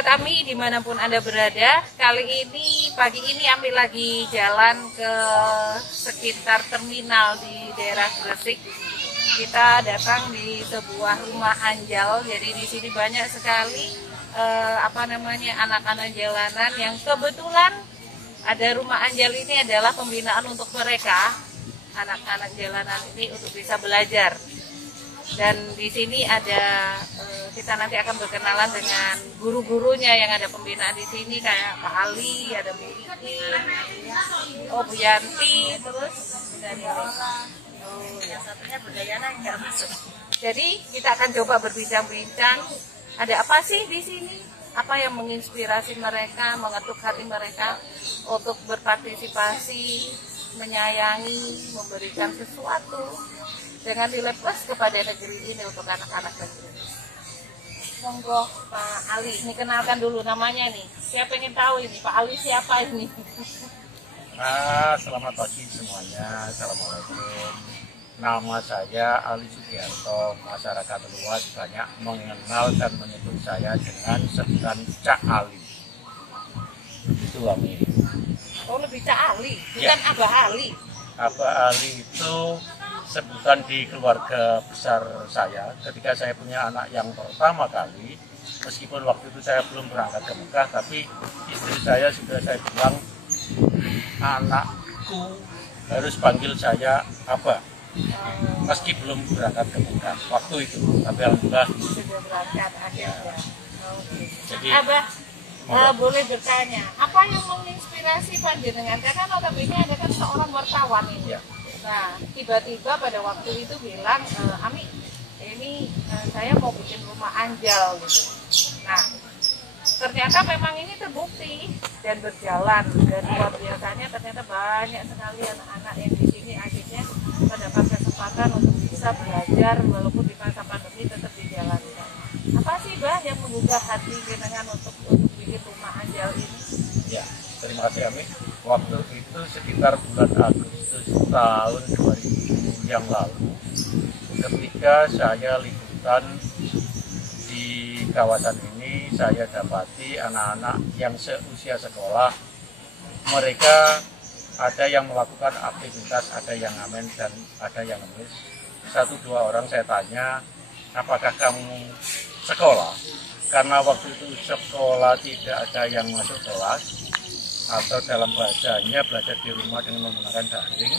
Sobat Ami dimanapun Anda berada, kali ini pagi ini Ami lagi jalan ke sekitar terminal di daerah Gresik. Kita datang di sebuah rumah anjal, jadi di sini banyak sekali anak-anak jalanan yang kebetulan ada rumah anjal ini adalah pembinaan untuk mereka, anak-anak jalanan ini untuk bisa belajar. Dan di sini ada kita nanti akan berkenalan dengan guru-gurunya yang ada pembinaan di sini, kayak Pak Ali, ada Bu Iki, Bu Yanti, terus dari yang satunya Bu Dayana nggak masuk. Jadi kita akan coba berbincang-bincang, ada apa sih di sini? Apa yang menginspirasi mereka, mengetuk hati mereka untuk berpartisipasi, menyayangi, memberikan sesuatu dengan nilai plus kepada negeri ini untuk anak-anak negeri. Monggo Pak Ali, ini kenalkan dulu namanya nih. Saya pengen tahu ini Pak Ali siapa ini? Selamat pagi semuanya, assalamualaikum. Nama saya Ali Sugiarto. Masyarakat luas banyak mengenal dan menyebut saya dengan sebutan Cak Ali. Itu Ami. Oh, lebih Cak Ali, bukan ya. Abah Ali. Abah Ali itu sebutan di keluarga besar saya ketika saya punya anak yang pertama kali. Meskipun waktu itu saya belum berangkat ke Mekah, tapi istri saya sudah saya bilang, anakku harus panggil saya Abah, meski belum berangkat ke Mekah waktu itu. Tapi alhamdulillah sudah berangkat akhirnya. Jadi Abah, boleh bertanya, apa yang menginspirasi panjenengan? Karena notabene Anda kan seorang wartawan ini. Ya. Nah, tiba-tiba pada waktu itu bilang, Ami, ini saya mau bikin rumah anjal gitu. Nah, ternyata memang ini terbukti dan berjalan, dan luar biasanya ternyata banyak sekali anak-anak yang di sini akhirnya mendapat kesempatan untuk bisa belajar walaupun di masa pandemi tetap dijalankan. Apa sih Bah yang menggugah hati jenengan untuk bikin rumah anjal ini? Ya, terima kasih Ami. Waktu itu sekitar bulan Agustus tahun 2000 yang lalu, ketika saya liputan di kawasan ini, saya dapati anak-anak yang seusia sekolah, mereka ada yang melakukan aktivitas, ada yang ngamen dan ada yang ngemis. 1-2 orang saya tanya, apakah kamu sekolah? Karena waktu itu sekolah tidak ada yang masuk kelas, atau dalam bahasanya belajar di rumah dengan menggunakan daring.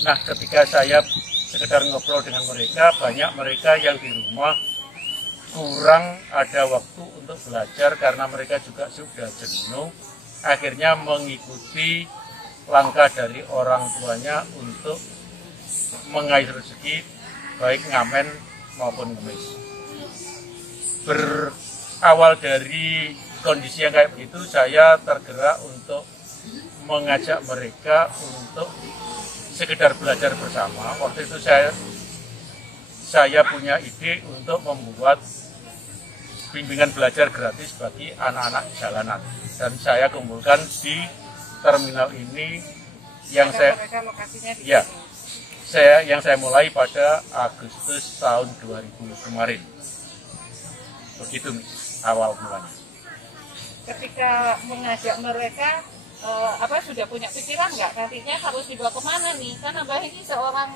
Nah, ketika saya sekedar ngobrol dengan mereka, banyak mereka yang di rumah kurang ada waktu untuk belajar karena mereka juga sudah jenuh, akhirnya mengikuti langkah dari orang tuanya untuk mengais rezeki, baik ngamen maupun ngemis. Berawal dari kondisi yang kayak begitu, saya tergerak untuk mengajak mereka untuk sekedar belajar bersama. Waktu itu saya punya ide untuk membuat bimbingan belajar gratis bagi anak-anak jalanan, dan saya kumpulkan di terminal ini yang saya mulai pada Agustus tahun 2000 kemarin. Begitu awal mulanya. Ketika mengajak mereka, sudah punya pikiran nggak nantinya harus dibawa kemana nih? Karena Mbak ini seorang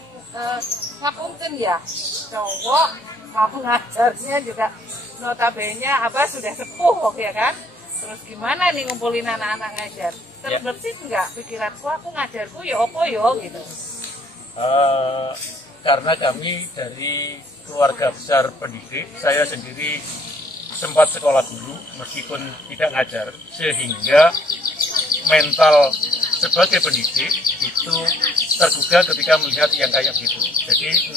ngapunten ya, cowok, mau ngajarnya juga notabene sudah sepuh ya kan? Terus gimana nih ngumpulin anak-anak ngajar? Terbersit nggak pikiranku, aku ngajarku ya opo yo gitu? Karena kami dari keluarga besar pendidik, saya sendiri sempat sekolah dulu meskipun tidak ngajar, sehingga mental sebagai pendidik itu tergugah ketika melihat yang kayak gitu. Jadi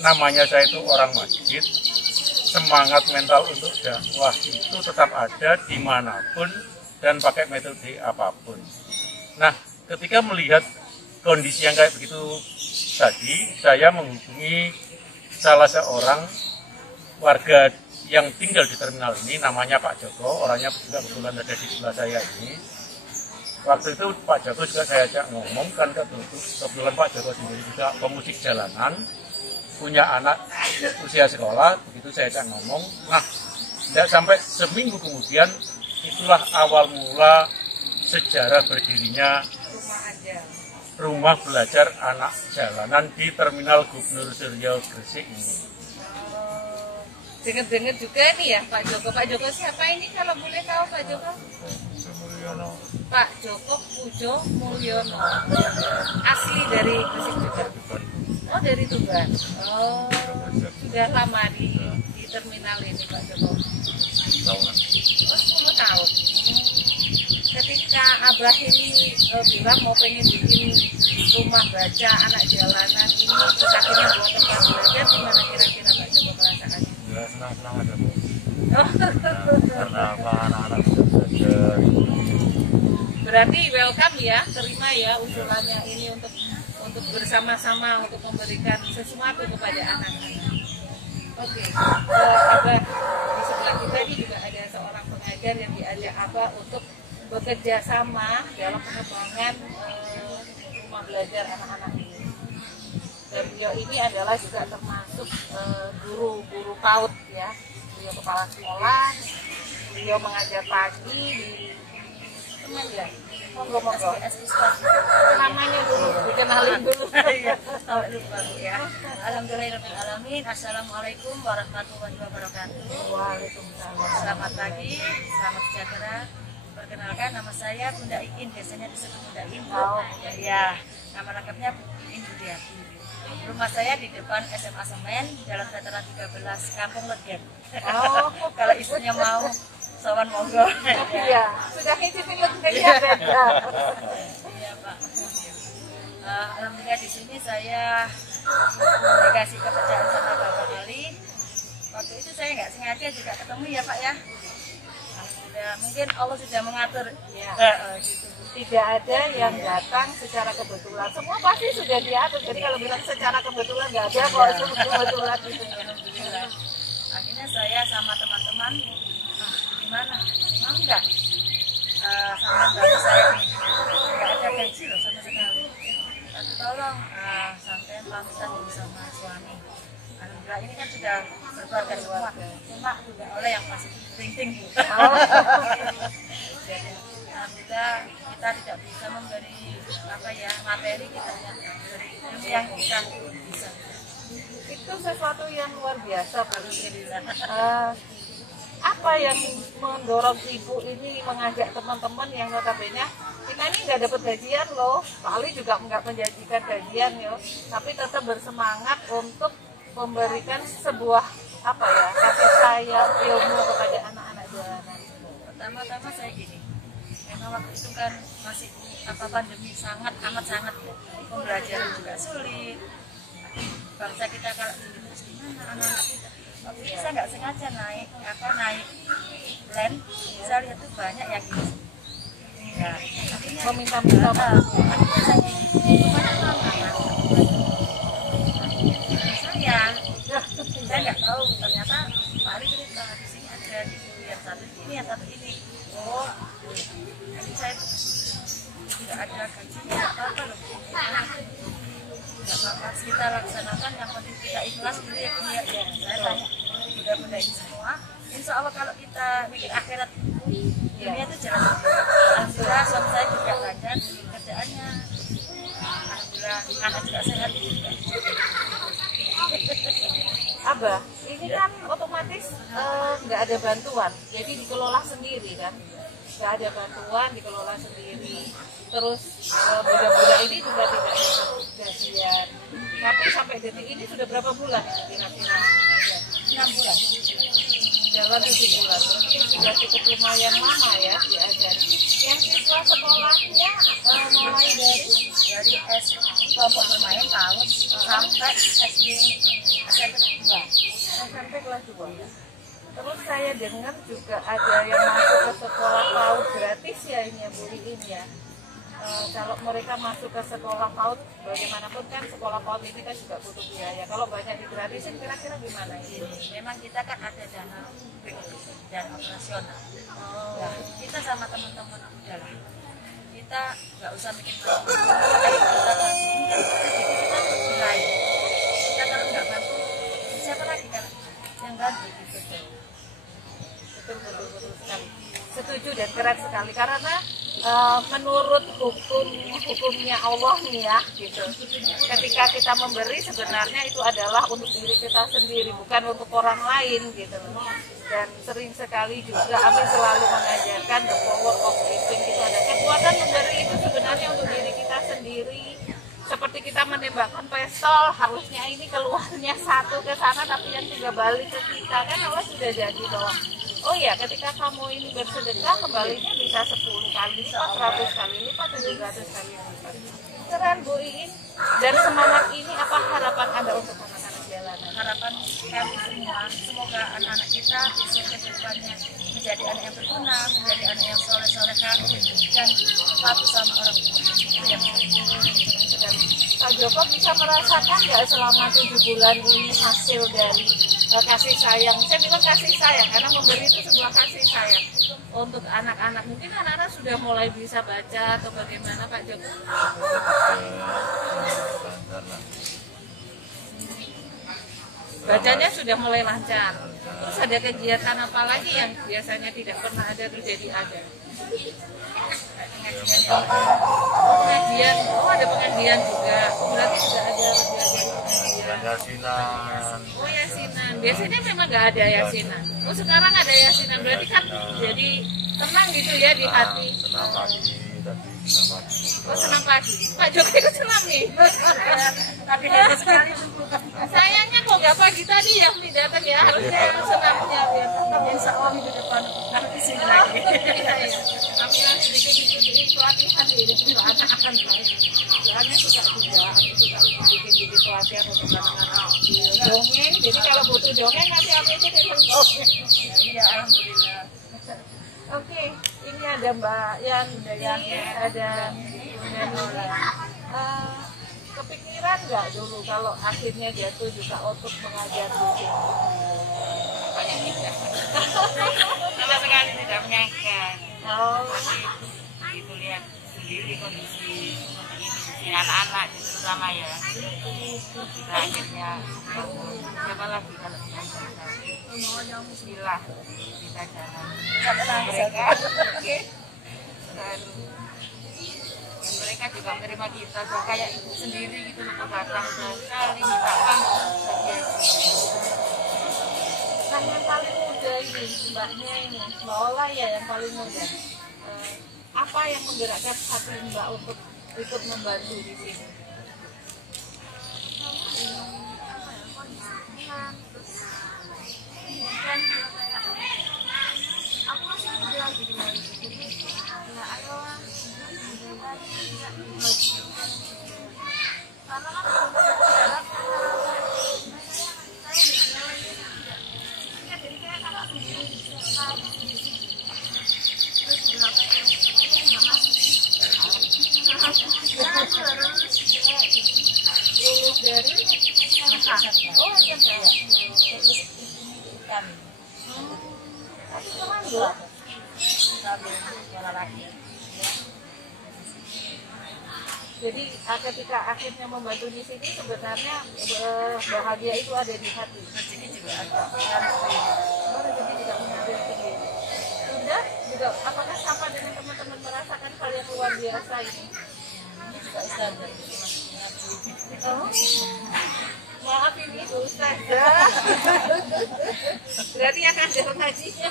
namanya saya itu orang masjid, semangat mental untuk dakwah itu tetap ada dimanapun dan pakai metode apapun. Nah, ketika melihat kondisi yang kayak begitu tadi, saya menghubungi salah seorang warga yang tinggal di terminal ini, namanya Pak Joko, orangnya juga kebetulan ada di sebelah saya ini. Waktu itu Pak Joko juga saya ajak ngomong, kan kebetulan Pak Joko sendiri juga pemusik jalanan, punya anak usia sekolah, begitu saya ajak ngomong. Nah, Tidak sampai seminggu kemudian, itulah awal mula sejarah berdirinya rumah belajar anak jalanan di Terminal Gubernur Suryo Gresik ini. Dengar-dengar juga nih ya Pak Joko. Pak Joko siapa ini kalau boleh tahu Pak Joko? Mulyono. Pak Joko Pujo Mulyono. Asli dari Gresik juga. Oh dari Tuban. Oh sudah lama di terminal ini Pak Joko. Tahunan. Oh 10 tahun. Ketika Abah ini bilang mau pengen bikin rumah baca anak jalanan ini, terus akhirnya buat tempat belajar, gimana kira-kira Pak Joko merasakan? Ya senang-senang aja Bu. Oh. Karena apa anak-anak bisa belajar. Berarti welcome ya, terima ya usulannya ini untuk bersama-sama untuk memberikan sesuatu kepada anak-anak. Oke, Abah di sebelah kita ini juga ada seorang pengajar yang diajak Abah untuk bekerja sama dalam pengembangan rumah belajar anak-anak ini. Dan beliau ini adalah juga termasuk guru PAUD ya. Beliau kepala sekolah, beliau mengajar pagi di teman ya. Monggo. Namanya dulu, dikenalin dulu. Lupa ya. Alhamdulillahirrahmanirrahim. Assalamualaikum warahmatullahi wabarakatuh. Waalaikumsalam. Selamat pagi, selamat sejahtera. Perkenalkan, nama saya Bunda Iin, biasanya disebut Bunda Iin. Oh, ya, nama lengkapnya Iin Budiati. Rumah saya di depan SMA Semen, Jalan Veteran 13, Kampung Legen. Oh, kalau istrinya mau, sowan monggo. iya, sudah ngicipin legenya beda. Iya Pak. Alhamdulillah di sini saya dikasih kepercayaan sama Bapak Ali. Waktu itu saya nggak sengaja juga ketemu ya Pak ya. Ya, mungkin Allah sudah mengatur Ya. Gitu. Tidak ada yang datang secara kebetulan. Semua pasti sudah diatur. Jadi kalau bilang secara kebetulan nggak ada kok kebetulan gitu. Alhamdulillah. Akhirnya saya sama teman-teman, gimana? Mau nggak sama bantu saya? Nggak ada gaji loh sama sekali. Tapi tolong sampai pamitan dulu sama suami. Alhamdulillah ini kan sudah berkeluarga semua, cuma juga oleh yang masih tinggi. Jadi alhamdulillah kita tidak bisa memberi materi, kita hanya memberi ilmu yang kita bisa. Itu sesuatu yang luar biasa. Alhamdulillah. Apa yang mendorong ibu ini mengajak teman-teman yang notabene kita ini nggak dapat gajian loh, Pak juga nggak menjanjikan gajian ya, tapi tetap bersemangat untuk memberikan sebuah kasih sayang ilmu kepada anak-anak jalanan. Pertama-tama saya gini, memang waktu itu kan masih pandemi amat sangat ya, pembelajaran juga sulit. Bangsa kita kalau terus gimana anak-anak kita? Waktu itu saya nggak sengaja naik land, saya lihat tuh banyak yang ini. Ya, akhirnya Meminta-minta. akhirnya saya gini, kemana anak-anak? Saya nggak tahu, ternyata Pak Ali cerita di sini ada yang satu ini, yang satu ini. Oh, jadi saya nggak ada gajinya, nggak apa-apa loh. Nggak apa-apa, kita laksanakan, yang penting kita ikhlas dulu ya. Saya tanya, mudah-mudahan ini semua. Insya Allah kalau kita mikir akhirat, dunia itu jalan sendiri. Alhamdulillah suami saya juga lancar kerjaannya. Alhamdulillah anak juga sehat juga. Abah, ini kan otomatis nggak ada bantuan, jadi dikelola sendiri kan, nggak ada bantuan, dikelola sendiri. Terus budak-budak ini juga tidak ada gajian. Tapi sampai detik ini sudah berapa bulan kira-kira? 6 bulan. Jalan 7 bulan, berarti sudah cukup lumayan lama ya diajari. Yang siswa sekolahnya mulai dari kelompok bermain PAUD sampai SD SMP 2. SMP kelas 2 ya. Terus saya dengar juga ada yang masuk ke sekolah PAUD gratis ya ini ya Bu Iin ya. Kalau mereka masuk ke sekolah PAUD, bagaimanapun kan sekolah PAUD ini kan juga butuh biaya. Kalau banyak digratisin kira-kira gimana ini? Memang kita kan ada dana operasional. Nah, kita sama teman-teman udah lah. Kita nggak usah bikin macam-macam. Kita mulai. Kita kalau nggak bantu, siapa lagi kan yang ganti gitu. dan keren sekali karena menurut hukumnya Allah nih ya gitu. Ketika kita memberi sebenarnya itu adalah untuk diri kita sendiri, bukan untuk orang lain gitu. Dan sering sekali juga kami selalu mengajarkan the power of giving itu ada kekuatan memberi itu sebenarnya untuk diri kita sendiri. Seperti kita menembakkan pistol, harusnya ini keluarnya satu ke sana tapi yang tiga balik ke kita, kan Allah sudah jadi bahwa oh ya, ketika kamu ini bersedekah kembalinya bisa 10 kali lipat, 100 kali lipat, 700 kali lipat. Keren Bu Iin. Dan semangat ini apa harapan Anda untuk anak-anak jalanan? Harapan kami semua, semoga anak-anak kita besok ke depannya menjadi anak yang berguna, menjadi anak yang soleh-solehah dan patuh sama orang tua. Itu yang Dan Pak Joko bisa merasakan nggak selama 7 bulan ini hasil dari kasih sayang? Saya bilang kasih sayang karena memberi itu sebuah kasih sayang untuk anak-anak. Mungkin anak-anak sudah mulai bisa baca atau bagaimana Pak Joko? Bacanya sudah mulai lancar. Terus ada kegiatan apa lagi yang biasanya tidak pernah ada tuh jadi ada? Pengajian, oh ada pengajian juga. Berarti sudah ada pengajian. Yasinan. Oh yasinan. Biasanya memang nggak ada yasinan. Oh sekarang ada yasinan. Berarti kan jadi tenang gitu ya di hati. Senam pagi, tadi senam pagi. Oh senam pagi. Pak Joko ikut senam nih. Tapi hebat sekali. Sayangnya kok nggak pagi tadi yang datang ya, harusnya senamnya biar Insya Allah minggu depan harus di sini lagi. Ambil sedikit ikuti pelatihan ini untuk anak-anak saya. Soalnya suka juga, aku suka bikin pelatihan untuk anak-anak dongeng. Jadi kalau butuh dongeng nanti aku itu datang dongeng. Iya, alhamdulillah. Oke, ini ada Mbak Yan, ada Nanola. Kepikiran nggak dulu kalau akhirnya jatuh juga untuk mengajar di sini? Sama sekali tidak menyangka. Oh, Begitu lihat sendiri kondisi seperti ini, anak-anak terutama ya. Kita akhirnya siapa lagi kalau tidak Bismillah kita jalan mereka. Dan mereka juga menerima kita kayak ibu sendiri gitu loh, datang sekali minta bantu. nah yang paling muda ini Mbaknya ini, Mbak Ola ya yang paling muda. Apa yang menggerakkan hati Mbak untuk ikut membantu di sini? Aku masih muda gitu, jadi ya ayolah karena kan berjarak saya jadi kayak kakak sendiri terus juga kayak Lulus dari oh SMP ya? kami Tapi keren loh. Jadi ketika akhirnya membantu di sini sebenarnya bahagia itu ada di hati. rezeki juga ada. Oh, rezeki tidak mengalir sendiri. Sudah juga apakah sama dengan teman-teman merasakan hal yang luar biasa ini? Ini juga standar. Oh. Maaf ini Bu Ustazah. Berarti akan ada ngajinya.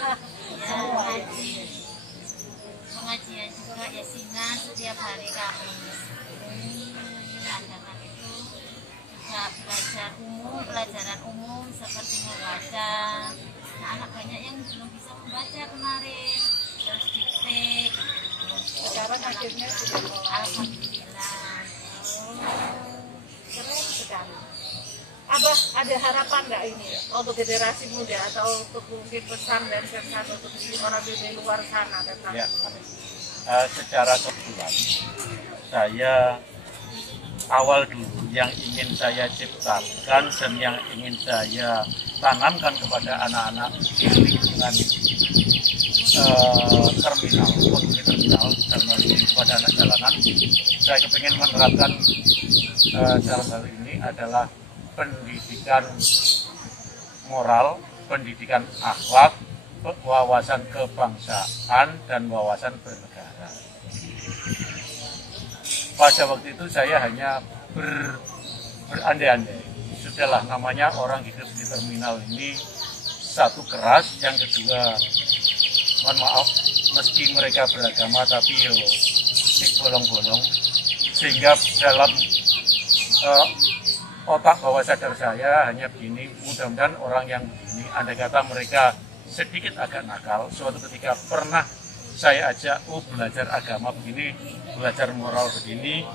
Mengaji. Pengajian juga yasinan setiap hari Kamis. Anak-anak itu juga belajar pelajaran umum seperti membaca. Nah, anak banyak yang belum bisa membaca kemarin, terus dikte. Sekarang akhirnya sudah mulai. Alhamdulillah. Keren sekali. Abah ada harapan nggak ini untuk generasi muda atau untuk mungkin pesan dan kesan untuk orang di luar sana tentang Ya. Secara kebetulan saya awal dulu yang ingin saya ciptakan dan yang ingin saya tanamkan kepada anak-anak di lingkungan terminal, kondisi terminal dalam hal ini kepada anak jalanan, saya kepingin menerapkan dalam hal ini adalah pendidikan moral, pendidikan akhlak, wawasan kebangsaan dan wawasan bernegara. Pada waktu itu saya hanya berandai-andai. Sudahlah, namanya orang hidup di terminal ini, satu keras, yang kedua mohon maaf, meski mereka beragama tapi yo bolong-bolong, sehingga dalam otak bawah sadar saya hanya begini, mudah-mudahan orang yang begini, andai kata mereka sedikit agak nakal, suatu ketika pernah saya ajak belajar agama begini, belajar moral begini,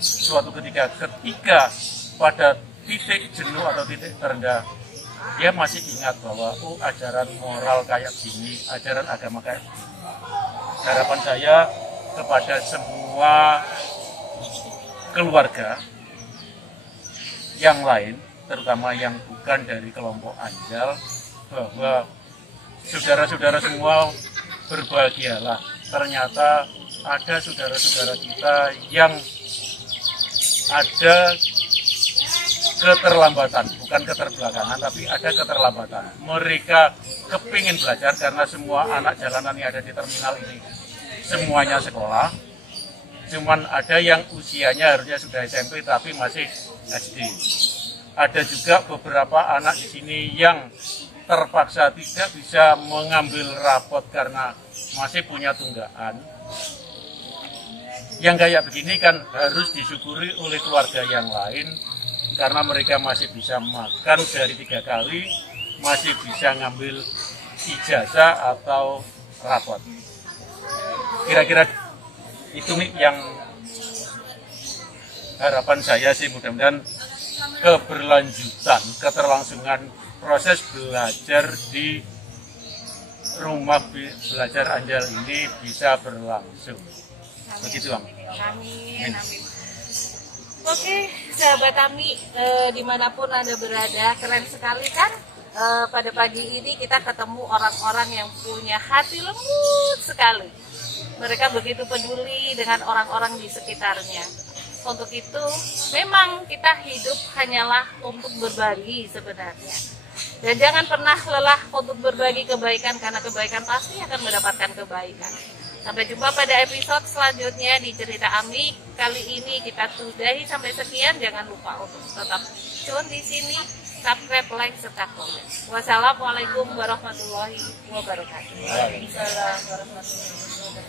suatu ketika pada titik jenuh atau titik terendah, dia masih ingat bahwa ajaran moral kayak gini, ajaran agama kayak gini. Harapan saya kepada semua keluarga yang lain, terutama yang bukan dari kelompok Anjal, bahwa saudara-saudara semua berbahagialah. Ternyata ada saudara-saudara kita yang ada keterlambatan, bukan keterbelakangan, tapi ada keterlambatan. Mereka kepingin belajar karena semua anak jalanan yang ada di terminal ini semuanya sekolah. Cuman ada yang usianya harusnya sudah SMP tapi masih SD. Ada juga beberapa anak di sini yang terpaksa tidak bisa mengambil rapot karena masih punya tunggakan. Yang kayak begini kan harus disyukuri oleh keluarga yang lain, karena mereka masih bisa makan sehari 3 kali, masih bisa ngambil ijazah atau rapot. Kira-kira itu nih yang harapan saya sih, mudah-mudahan keberlanjutan, keterlangsungan proses belajar di rumah belajar Anjal ini bisa berlangsung. Begitu, Bang. Amin, amin. Oke, sahabat Ami, dimanapun Anda berada, keren sekali kan? Pada pagi ini kita ketemu orang-orang yang punya hati lembut sekali. Mereka begitu peduli dengan orang-orang di sekitarnya. Untuk itu, memang kita hidup hanyalah untuk berbagi sebenarnya. Dan jangan pernah lelah untuk berbagi kebaikan, karena kebaikan pasti akan mendapatkan kebaikan. Sampai jumpa pada episode selanjutnya di Cerita Ami. Kali ini kita sudahi sampai sekian. Jangan lupa untuk tetap tune di sini, subscribe, like, serta komen. Wassalamualaikum warahmatullahi wabarakatuh. Waalaikumsalam warahmatullahi wabarakatuh.